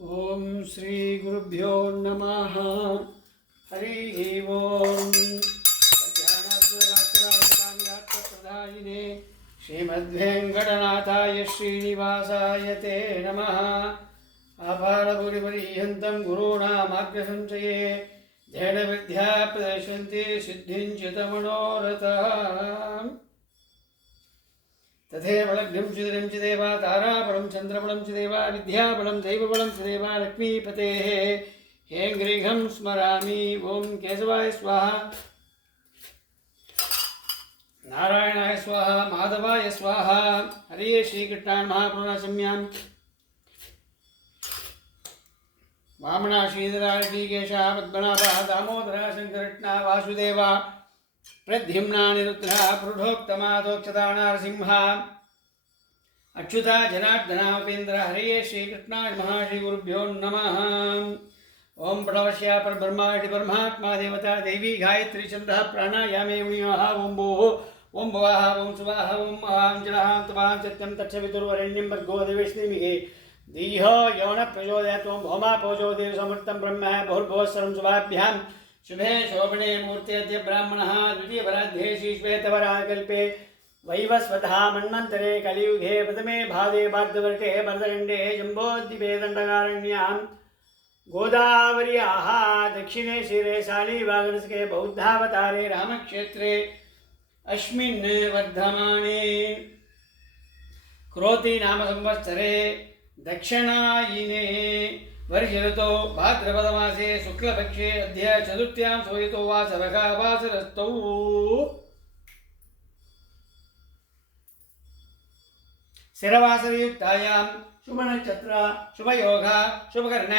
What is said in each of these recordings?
ओम श्री गुरुभ्यो नमः। हरि ओम। प्रदायिने श्रीमद्वेंकटनाथाय श्रीनिवासाय ते नमः। आपादपुरिपर्यन्तं गुरूणामाग्रसंशये ध्येन विद्या प्रदर्शन्ति सिद्धिं मनोरथाः। तथैव लग्नं चिदं चिदेव ताराबलं चन्द्रबलं चिदेव विद्याबलं दैवबलं चिदेव लक्ष्मीपतेः हेङ्ग्रीघं स्मरामि। ओं केशवाय स्वाहा, नारायणाय स्वाहा, माधवाय स्वाहा। हरे श्रीकृष्णाय महापुरुषम्यां वामना श्रीधरा ऋषिकेशः पद्मनाभः दामोदरः शङ्करकृष्णः वासुदेवा प्रद्युम्ना निरुद्रः पुरुषोत्तमादोक्षता नरसिंह अच्युता जनार्दन उपेन्द्र। हरे श्रीकृष्णाय नमः। श्रीगुरुभ्यो नमः। ओम प्रणवस्य परब्रह्म परमात्मा देवता देवी गायत्री छन्दः प्राणायामे मुनियः। ओम भूः ओम भुवः ओम सुवः ओम अञ्जलः तवां सत्यं तत्सवितुर्वरेण्यं भर्गो देवस्मिहि धियो यो नः प्रचोदयात्। ओम भौमा पौचोदेव समृतं ब्रह्म भूर्भुवः शुभाभ्यां शुभे शोभने मूर्ति अद्य ब्राह्मणः द्वितीय वराध्ये श्वेतवराकल्पे वैवस्वतः मन्वन्तरे कलियुगे प्रथमे भादे भाद्रवर्षे भरतखण्डे जम्बोद्दीपे दण्डकारण्यां गोदावर्याः दक्षिणे शिरे शालीवागणस्के बौद्धावतारे रामक्षेत्रे अस्मिन् वर्धमाने क्रोधी नाम संवत्सरे दक्षिणायिने वर्षऋतो भाद्रपदमासे शुक्लपक्षे अद्य चतुर्थ्यां सोयतो वासरः वासरस्तौ। स्थिरवासरयुक्तायां शुभनक्षत्र शुभयोग शुभकर्ण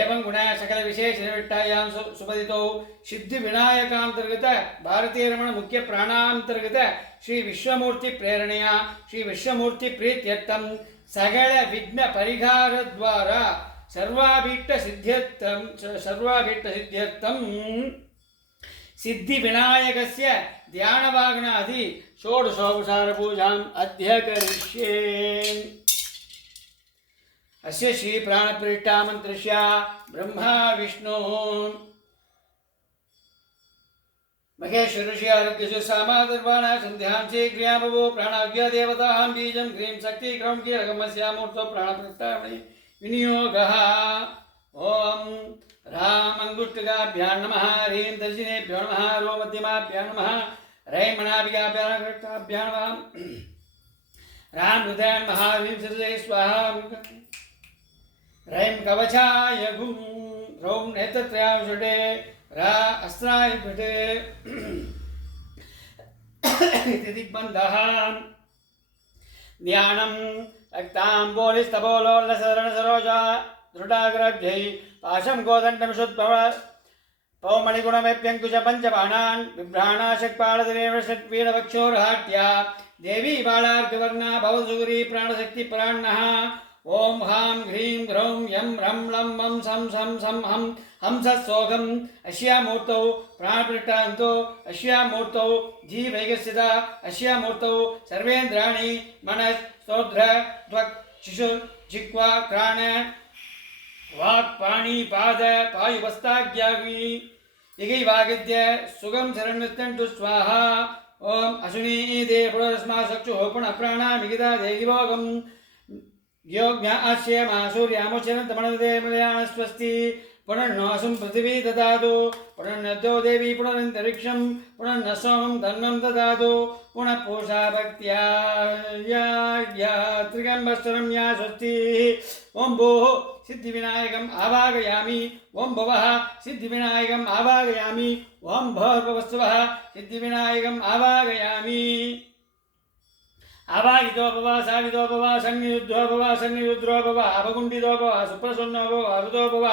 एवं गुण सकल विशेषनिष्ठायां सुपदितौ सिद्धिविनायकांतर्गत भारतीय रमण मुख्य प्राणांतर्गत श्री विश्वमूर्ति प्रेरणया श्री विश्वमूर्ति प्रीत्यर्थं सकल विघ्न परिहार द्वारा सर्वाभीष्ट सिद्ध्यर्थं सिद्धिविनायकस्य ध्यानवाग्नादि षोडशोपचार पूजाम् अद्य करिष्ये। अस्य श्री प्राणप्रतिष्ठा मन्त्रस्य ब्रह्मा विष्णु महेश्वरस्य आरोग्यस्य सामादर्वाणा सन्ध्यां चे क्रियाभवो प्राणाज्ञा देवतां बीजं ह्रीं शक्ति क्रौं कीलकमस्य मूर्तो प्राणप्रतिष्ठामणि विनियोगः। ओम राम अंगुष्ठकाभ्यां नमः। ह्रीं दर्शिनेभ्यो नमः। रो मध्यमाभ्यां नमः। रैं मणाभ्याभ्यां नमः। राम हृदयाय नमः। ह्रीं शिरसे स्वाहा। रैं कवचाय घुं रौं नेत्रत्रयां षडे रा अस्त्राय घटे इति दिग्बन्धः। ध्यानं रक्ताम्बोलिस्तपोलोल्लसरणसरोजा दृढाग्रभ्यै पाशं गोदण्डमिषुद्भव पौमणिगुणमेप्यङ्कुश पञ्चबाणान् बिभ्राणाशक्पालदिरेव षट्वीरवक्षोर्हाट्या देवी बालार्घवर्णा भवसुगुरी प्राणशक्तिपराण्णः। ओम हां ह्रीं ग्रौं यं रं लं मं सं सं सं हं हंसस्सोघम् अस्यामूर्तौ प्राणप्रतिष्ठान्तो अस्यामूर्तौ जीवैकस्यता अस्यामूर्तौ सर्वेन्द्राणि मनस् स्तोत्र त्वक् शिशुर् जिह्वा घ्राण वाक् पाणि पाद पायुवस्ताग्याग्नि इगैवागद्य सुगं शरणृत्यन्तु स्वाहा। ओम अश्विनी दे पुनरस्मा चक्षुः पुनः प्राणामिगिता देगिभोगम् योग्ञा आश्य सूर्यामुच्चरन्तमनदे मलयाणस्वस्ति पुनर्नोऽसुं पृथिवी ददातु पुनर्नद्यो देवी पुनरन्तरिक्षं पुनर्न सोमं धन्वं ददातु पुनः पूषा भक्त्या या त्रिगम्बस्तरं या स्वस्तिः। ओं भूः सिद्धिविनायकम् आवाहयामि। ओं भुवः सिद्धिविनायकम् आवाहयामि। ओं भूर्भुवस्सुवः सिद्धिविनायकम् आवाहयामि। आवाहितो भव सावितो भव सन्निरुद्धो भव सन्निरुद्रो भव अवगुण्डितो भव सुप्रसन्नो भव अरुतो भव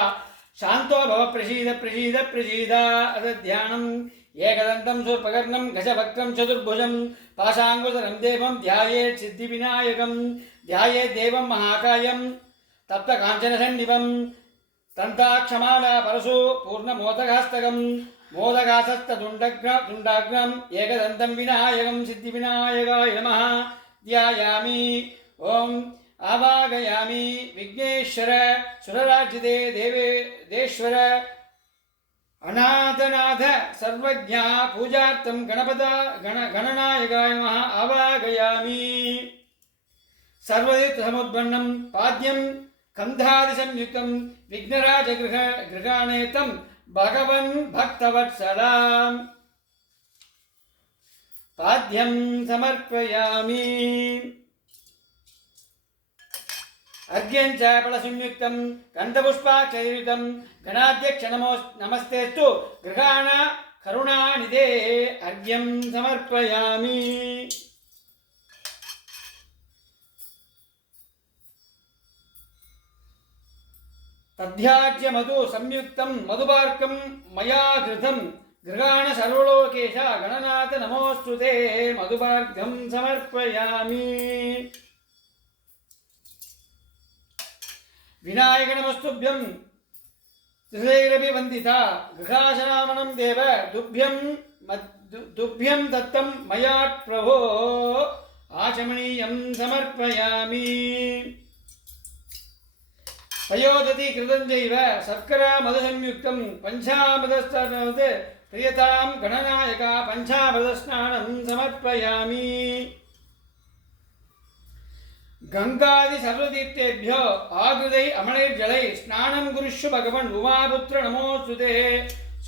शान्तो भव प्रसीद प्रसीद प्रसीद। अतध्यानम् एकदन्तं शूर्पकर्णं गजवक्त्रं चतुर्भुजं पाशाङ्कुशधरं देवं ध्यायेत् सिद्धिविनायकं ध्यायेत् देवं महाकायं तप्तकाञ्चनसन्निभं तन्ताक्षमाला परशु पूर्णमोदकास्तकं मोदकासस्तदुण्डाग्रम् एकदन्तं विनायकं सिद्धिविनायकाय नमः। ध्यायामि। ओम आवागयामि विघ्नेश्वर सुरराजिते देवेश्वर अनाथनाथ सर्वज्ञ पूजार्थं गणनायकाय नमः आवागयामि सर्वतीर्थसमुद्भन्नं पाद्यं कंधादिसंयुक्तं विघ्नराजगृहाणेतं भगवन् भक्तवत्सलाम् पाद्यं समर्पयामि अर्घ्यं च फलसंयुक्तं गन्धपुष्पाक्षयुतं गणाध्यक्ष नमस्तेस्तु गृहाण करुणानिधे अर्घ्यं समर्पयामि तद्याज्य मधु संयुक्तं मधुपार्कं मया घृतं गृहाण सर्वलोकेश गणनाथ नमोस्तुते मधुपार्घं समर्पयामि विनायक नमस्तुभ्यं त्रिशैरपि वन्दिता गृहाशनामनं देव दुभ्यं दत्तं मया प्रभो आचमनीयं समर्पयामि पयोदति कृतं चैव शर्करा मधुसंयुक्तं पञ्चामृतस्नानात् प्रियतां गणनायक पञ्चामृतस्नानं समर्पयामि गंगादि सर्वतीर्थेभ्यो आगुदै अमलैर्जलै स्नानं कुरुष्व भगवन् उमापुत्र नमोस्तुते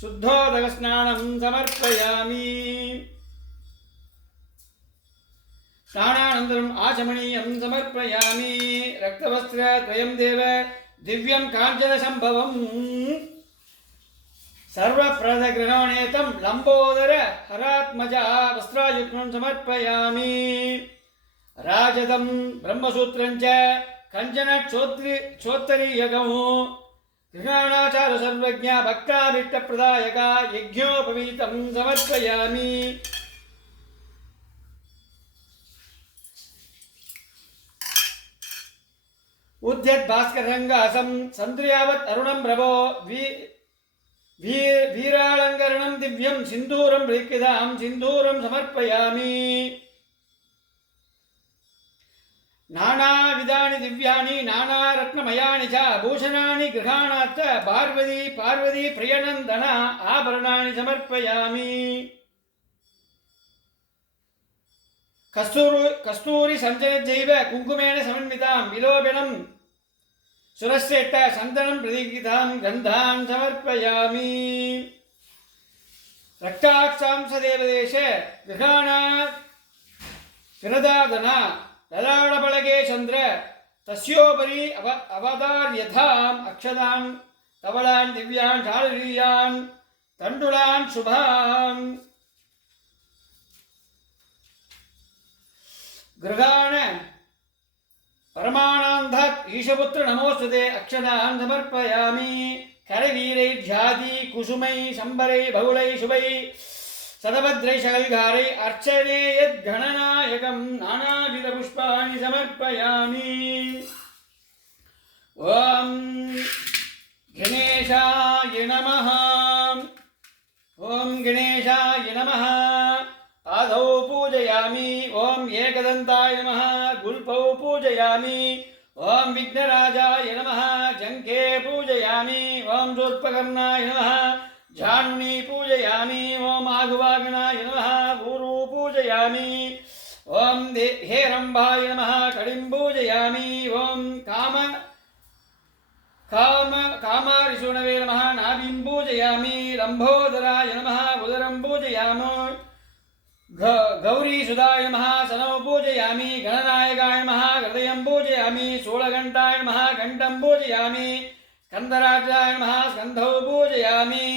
शुद्धोदक स्नानं समर्पयामि स्नानानन्तरम् आचमनीयं समर्पयामि रक्तवस्त्रत्रयं देव दिव्यं काञ्चनसम्भवम् सर्वप्रदगृहाणेतं लम्बोदर हरात्मजा वस्त्रायुग्मं समर्पयामि राजदं ब्रह्मसूत्रं च कञ्चन क्षोत्तरीयकम् गृहाणाचार सर्वज्ञ भक्ताभिष्टप्रदायक यज्ञोपवीतं समर्पयामि उद्यत भास्करंगासं संद्रियावत् अरुणं प्रभो वीरालंकरणं दिव्यं सिंदूरं प्रीक्यतां सिंदूरं समर्पयामि नानाविधानि दिव्यानि नानारत्नमयानि च भूषणानि गृहाणात् पार्वती प्रियनन्दन आभरणानि समर्पयामि कस्तूरी संजनजैव कुङ्कुमेन समन्वितां विलोभनं सुरश्रेष्ठ चन्दनं प्रदीपितां गन्धान् समर्पयामि रक्ताक्षांशदेवदेश गृहाणात् विरदादन ललाटपलके चन्द्र तस्योपरि अवतार्यथाम् अक्षतान् तवलान् दिव्यान् शारीयान् तण्डुलान् शुभान् गृहाण परमानन्दात् ईशपुत्र नमोस्तुते अक्षतान् समर्पयामि करवीरैर्जाति कुसुमै शम्बरै बहुलै शुभै सदभद्रै शकलघारै अर्चने यद्गणनायकं नानाविधपुष्पाणि समर्पयामि ॐ गणेशाय नमः ॐ गणेशाय नमः पादौ पूजयामि ॐ एकदन्ताय नमः गुल्पौ पूजयामि ॐ विघ्नराजाय नमः जङ्घे पूजयामि ॐ शूर्पकर्णाय नमः जानुनी पूजयामि ॐ आगुवागणाय नमः ऊरू पूजयामि ॐ हेरम्बाय नमः कडिं पूजयामि ॐ कामारिषुणवे नमः नाभिं पूजयामि लम्बोदराय नमः उदरं पूजयामि गौरीसुधाय नमः सनौ पूजयामि गणनायकाय नमः हृदयं पूजयामि शूलघण्टाय नमः घण्टं पूजयामि स्कन्दराजाय नमः स्कन्धौ पूजयामि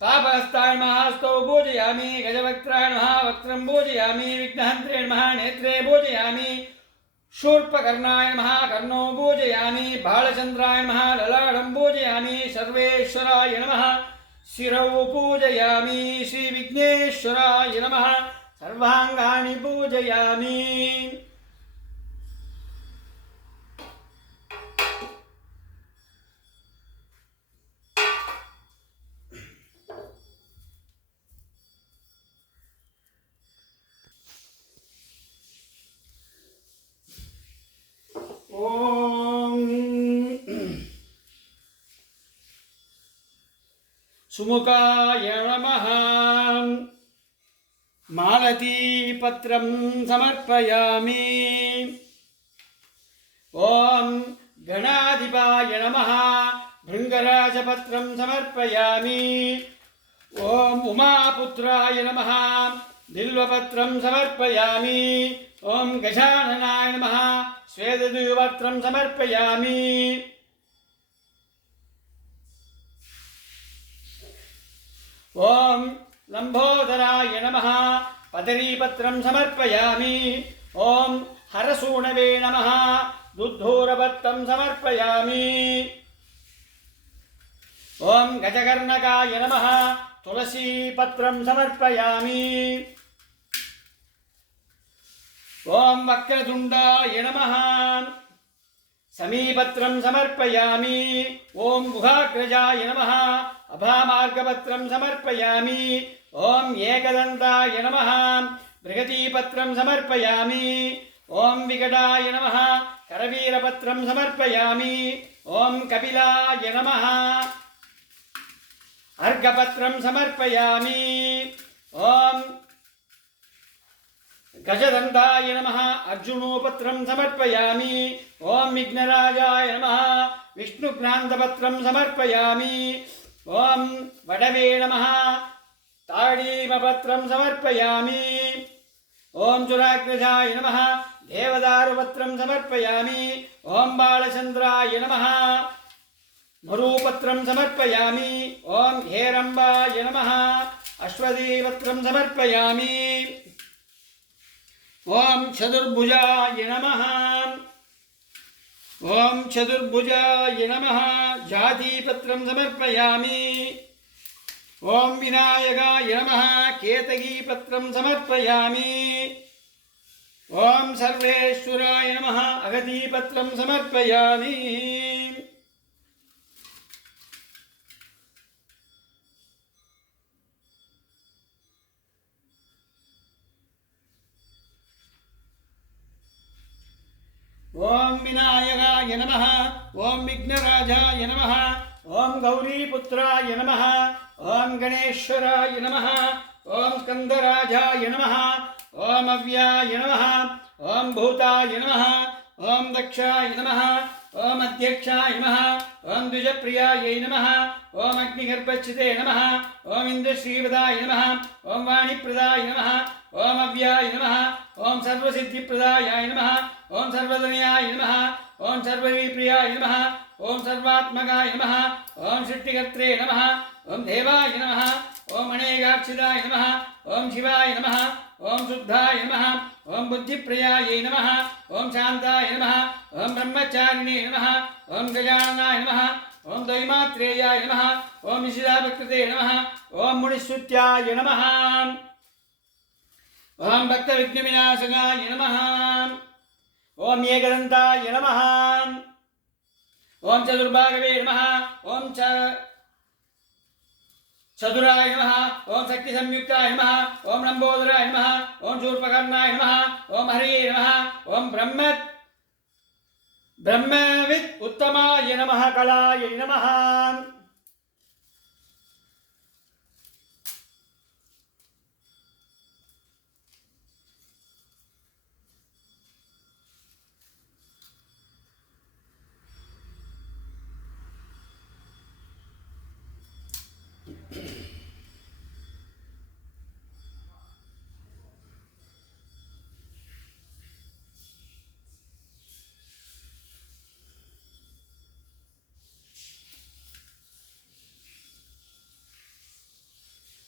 पापहस्ताय नमः हस्तौ पूजयामि गजवक्त्राय नमः वक्त्रं पूजयामि विघ्नहन्त्रे नमः नेत्रे पूजयामि शूर्पकर्णाय नमः कर्णौ पूजयामि बालचन्द्राय नमः ललाटं पूजयामि सर्वेश्वराय नमः शिरौ पूजयामि श्रीविघ्नेश्वराय नमः सर्वाङ्गानि पूजयामि सुमुखाय नमः मालतीपत्रं समर्पयामि ॐ गणाधिपाय नमः भृङ्गराजपत्रं समर्पयामि ॐ उमापुत्राय नमः बिल्वपत्रं समर्पयामि ॐ गजाननाय नमः श्वेतद्वयपत्रं समर्पयामि ॐ लम्बोदराय नमः पदरीपत्रं समर्पयामि ॐ हरसूणवे नमः दुद्धूरपत्रं समर्पयामि ॐ गजकर्णकाय नमः तुलसीपत्रं समर्पयामि ॐ वक्रतुण्डाय नमः समीपत्रं समर्पयामि ॐ गुहाग्रजाय नमः अभामार्गपत्रं समर्पयामि ॐ एकदन्ताय नमः बृहतीपत्रं समर्पयामि ॐ विकटाय नमः करवीरपत्रं समर्पयामि ॐ कपिलाय नमः अर्घपत्रं समर्पयामि ॐ गजदन्ताय नमः अर्जुनोपत्रं समर्पयामि ॐ विघ्नराजाय नमः विष्णुघ्नान्तपत्रं समर्पयामि ॐ वडवे नमः ताडीमपत्रं समर्पयामि ॐ चुराग्रजाय नमः देवदारुपत्रं समर्पयामि ॐ बालचन्द्राय नमः मरूपत्रं समर्पयामि ॐ हेरम्बाय नमः अश्वतीपत्रं समर्पयामि ॐ चतुर्भुजाय नमः ॐ चतुर्भुजाय नमः जातीपत्रं समर्पयामि ॐ विनायकाय नमः केतकीपत्रं समर्पयामि ॐ सर्वेश्वराय नमः अगतीपत्रं समर्पयामि ॐ विनायकाय नमः ॐ विघ्नराजाय नमः ॐ गौरीपुत्राय नमः ॐ गणेश्वराय नमः ॐ स्कन्दराजाय नमः ॐ अव्याय नमः ॐ भूताय नमः ॐ दक्षाय नमः ॐ अध्यक्षाय नमः ॐ द्विजप्रियायै नमः ॐ अग्निगर्भच्छिते नमः ॐ इन्द्रश्रीवदाय नमः ॐ वाणीप्रदाय नमः ॐ अव्याय नमः ॐ सर्वसिद्धिप्रदायाय नमः ॐ सर्वधनयाय नमः ॐ सर्ववीप्रियाय नमः ॐ सर्वात्मकाय नमः ॐ सृष्टिकर्त्रे नमः ॐ देवाय नमः ॐ अनेकाक्षिदाय नमः ॐ शिवाय नमः ॐ शुद्धाय नमः ॐ बुद्धिप्रियायै नमः ॐ शान्ताय नमः ॐ ब्रह्मचारिणे नमः ॐ गजाननाय नमः ॐ दैमात्रेयाय नमः ॐ निशिदाभकृते नमः ॐ मुनिस्तुत्याय नमः ॐ भक्तविघ्नविनाशकाय नमः ॐ एकदन्ताय नमः ॐ चतुर्भागवे नमः ॐ चतुराय नमः ॐ शक्तिसंयुक्ताय नमः ॐ लम्बोदराय नमः ॐ शूर्पकर्णाय नमः ॐ हरये नमः ॐ ब्रह्मवित् उत्तमाय नमः कलायै नमः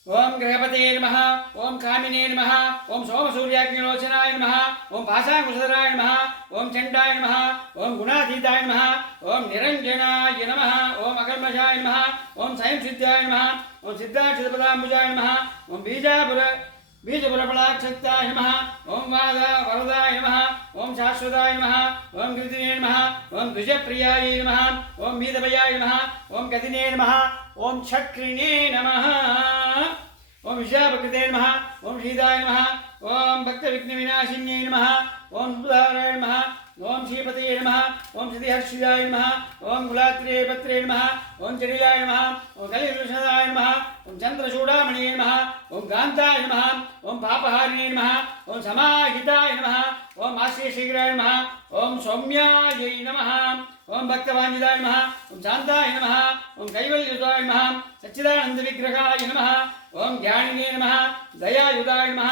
ओम गृहपते नमः ओम कामिने नमः ओम सोमसूर्याग्निलोचनाय नमः ओम पाशाकुशधराय नमः ओम चंडाय नमः ओम गुणातीताय नमः ओम निरंजनाय नमः ओम अकर्मशाय नमः ओम स्वयं सिद्धाय नमः ओम सिद्धाक्षपदाम्बुजाय नमः ओम बीजपुरफलाक्षताय नमः ओम वरदाय नमः ओम शाश्वताय नमः ओम कृतिने नमः ओम द्विजप्रियाय नमः ओम मीतभयाय नमः ओम गतिने नमः ओम चक्रिणे नमः ओम विशापकृते नमः ओम शीताय नमः ओम भक्तविघ्नविनाशिन्यै नमः ओम सुधाराय नमः ओम श्रीपतये नमः ओम श्रीहर्षिदाय नमः ओम गुलात्रे पत्रे नमः ओम जटिलाय नमः ओम कलिवृषदाय नमः ओम चंद्रचूडामणिये नमः ओम कांताय नमः ओम पापहारिणे नमः ओम समाहिताय नमः ओम आश्रीशीघ्राय नमः ओम सौम्यायै नमः ओम भक्तवांजिताय नमः ओम शांताय नमः ओम कैवल्ययुताय नमः सच्चिदानंद विग्रहाय नमः ओम ज्ञानिने नमः दयायुताय नमः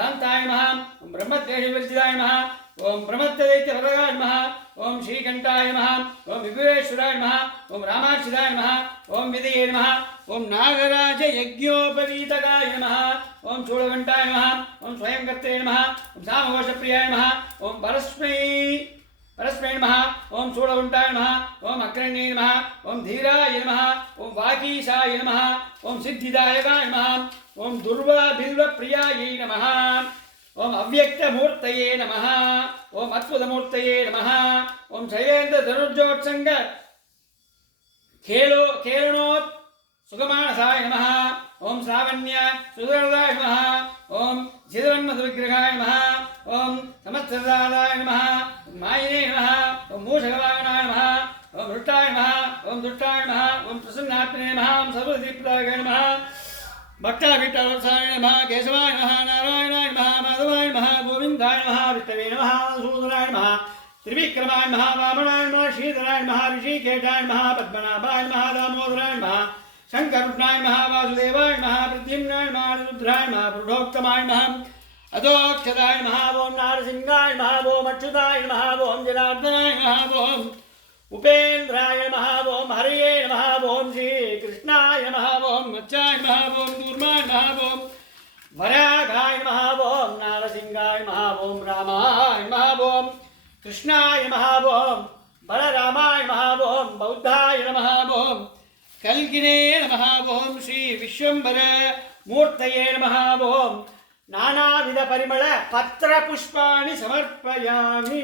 दान्ताय नमः ओम ब्रह्मतेजवर्जिताय नमः ओम ब्रह्मदैत्यवरदाय नमः ओम श्रीकंठाय नमः ओम विघ्नेश्वराय नमः ओम रामार्चिताय नमः ओम विदये नमः ओम नागराज यज्ञोपवीतकाय नमः ओम चूड़घंटाय नमः ओम स्वयंकर्त्रे नमः ओम सामघोषप्रियाय नमः ओम परस्मै नमः ओम चूड़घंटाय नमः ओम अग्रण्ये नमः ओम धीराय नमः ओम वागीशाय नमः ओम सिद्धिदायकाय नमः ओम दुर्वाभिल्वप्रियायै नमः ओम अव्यक्तमूर्तये नमः ओम अद्भुतमूर्तये नमः ओम शैलेन्द्र धनुर्जोत्संग खेलनोत् सुगमानसाय नमः ओम श्रावण्य सुदर्दाय नमः ओम चिदन्मधुविग्रहाय नमः ओम समस्तदाय नमः मायिने नमः ओम मूषकवाहनाय नमः ओम हृष्टाय नमः ओम दुष्टाय नमः ओम प्रसन्नात्मने नमः ओम सर्वदीप्ताय नमः भक्ताभिष्टवत्साय नमः केशवाय नमः नारायणाय नमः माधवाय नमः गोविन्दाय नमः विष्णवे नमः सूदराय नमः त्रिविक्रमाय नमः वामनाय नमः श्रीधराय नमः ऋषिकेशाय नमः पद्मनाभाय नमः दामोदराय नमः शङ्करकृष्णाय नमः वासुदेवाय नमः प्रद्युम्नाय नमः अनिरुद्धाय नमः पुरुषोत्तमाय नमः अधोक्षदाय नमः ओम नारसिंहाय नमः ओम अच्युताय नमः ओम जनार्दनाय नमः ओम उपेन्द्राय नमः ओम हरये नमः ओम श्रीकृष्णाय नमः ओम मत्स्याय नमः ओम कूर्माय नमः ओम वरागाय नमः ओम नारसिंहाय नमः ओम रामाय नमः ओम कृष्णाय नमः ओम बलरामाय नमः ओम बौद्धाय नमः ओम कल्किने नमः ओम श्री विश्वंभर मूर्तये नमः ओम नानाविध परिमल पत्र पुष्पाणि समर्पयामि।